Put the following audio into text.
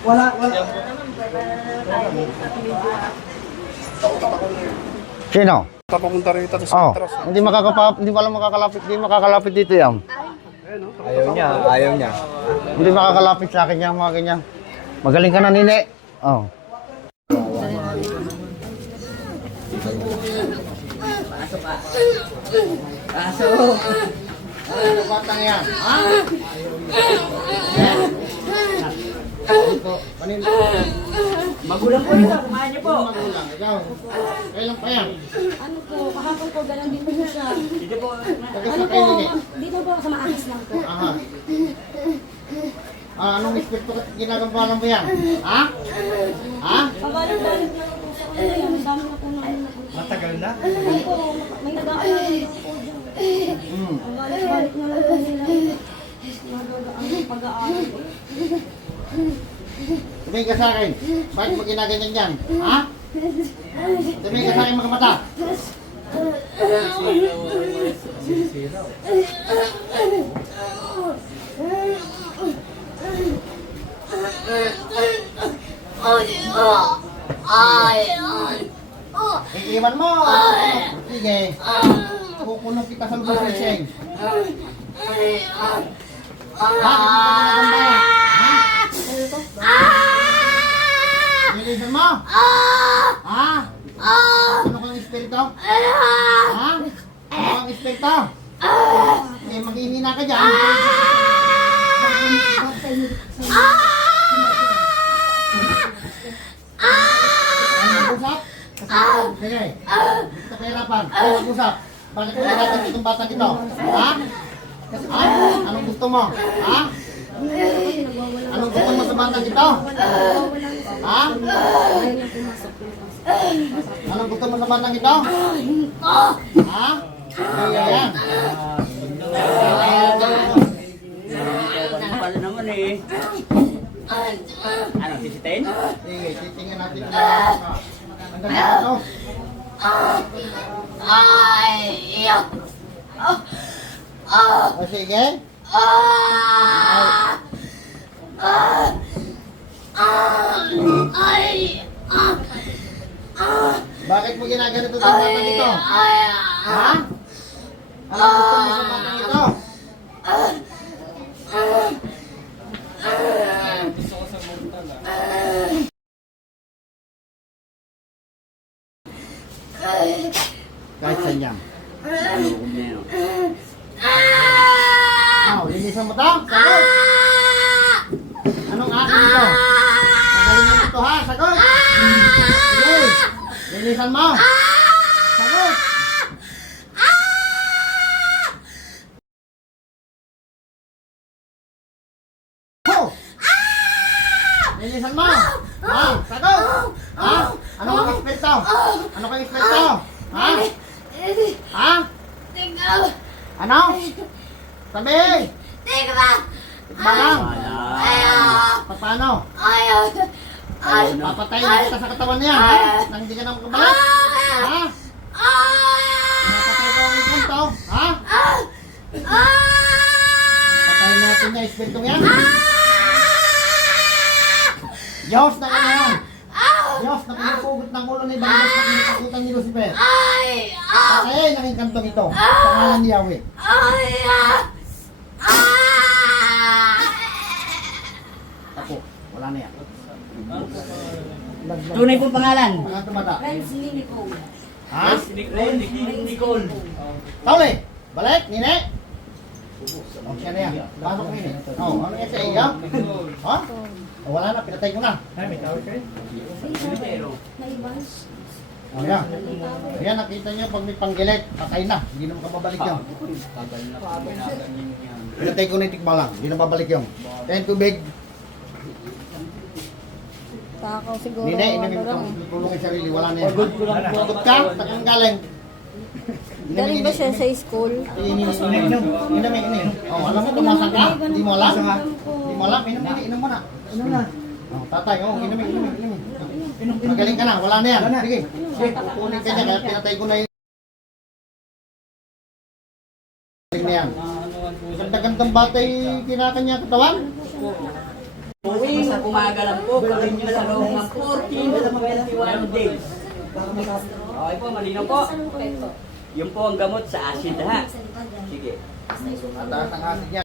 Wala. Sino? Papunta rito sa Oh, atras. hindi pala makakalapit dito yan. Ayaw niya. Hindi makakalapit sa akin yan, mga ganyan. Magaling ka na, Nine. Oh. Pasok. Ano batang yan? Ha? Magulang po ito. Kumain niyo po. Magulang, ikaw. Kailan pa yan? Ano po, kahapon po, galang din po siya. Dito po. Tagas Ano na po, kayo, Nine. dito po sa maahis lang po. Aha. Anong espiritu ka ginagampalan mo yan? Ha? Ha? Pabalik-balik na po sa kanila yan. Ang dami na po na ano po. Matagal na. Ano po, may nag-aaral na po dyan. Pabalik-balik na lang po nila. Nagagaan ang pag-aaral po. Tumingin ka sa akin. Bakit mo ginaganyan yan? Ha? Tumingin ka sa akin mga mata. Iiwan mo. Sige. Kukulong kita sa lubos ng siyeng. Bakit mo ka ginagambala? Ha? Nilisan mo? Ha? Ano kang espiritu? Ha? Ano kang espiritu? Eh, maghihina ka dyan. Ano mag-usap? Sige. Gusto kahirapan. Ano mag-usap? Bakit kahirapan itong batang ito? Ha? Ha? Anong gusto mo? Ha? Anong gusto mo sa batang ito? Ha? Anong gusto mo sa batang ito? Ha? Ayan. Pala naman eh. Ano, sisitain? Sige, titingnan natin kung ang ganda ito. O sige. Bakit mo ginaganito sa batang ito? Ha? Anong gusto mo sa batang ito? Kahit saan yan. Linisan mo to? Sagot! Anong akin ito? Magalingan mo ito ha? Sagot! Sige! Linisan mo! Sagot! Ho! Linisan mo! Ha? Sagot! Ha? Ano kang espiritu? Ano kang espiritu? Ha? Ha? Ano? Sabi! Balang! Paano? Papatayin na kita sa katawan niya, ha? Nang hindi ka na makabalik? Ha? Pinapatay ko ang ikanto, ha? Patayin natin niya, espiritong yan. Diyos na kanya yan. Diyos na pinupugot ng ulo ni Bandas na kinitakutan ni Lucifer. Patayin ang inkantong ito, sa ngalan ni Yahweh. Ako, wala na yan. Tunay pong pangalan. Mga tumata. Friends ni Nicole. Ha? Nicole. Tauli! Balik, Nine! O, siya na yan. Pasok mo yun eh. O, ano yan sa iyo? Ha? O, wala na, pinatay ko na. Naibas. O, yan. Ayan, nakita niyo pag may panggilit, patay na. Hindi na makababalik yun. Pinatay ko na yung tikbalang. Hindi na babalik yun. Kaya tubig. Takaw siguro. Nine, inamin ko. Tulong yung sarili. Wala na yan. Pagod ka? Takang galing. Galing ba siya sa school? Inom. Oh, alam mo, tumasan ka? Hindi mo alam? Hindi mo alam? Inom mo na. Inom na. Oh, tatay, inom. Magaling ka na, wala na yan. Sige. Kukunin ka niya, kaya pinatay ko na yun. Magaling na yan. Ganda-gandang batay kinakanya katawan. po. Tuwing umaga lang po, gawin nyo sa loob ng 14-21 days. Okay po, malinaw po. Yun po ang gamot sa acid ha. Sige. Mataas ang acid niya.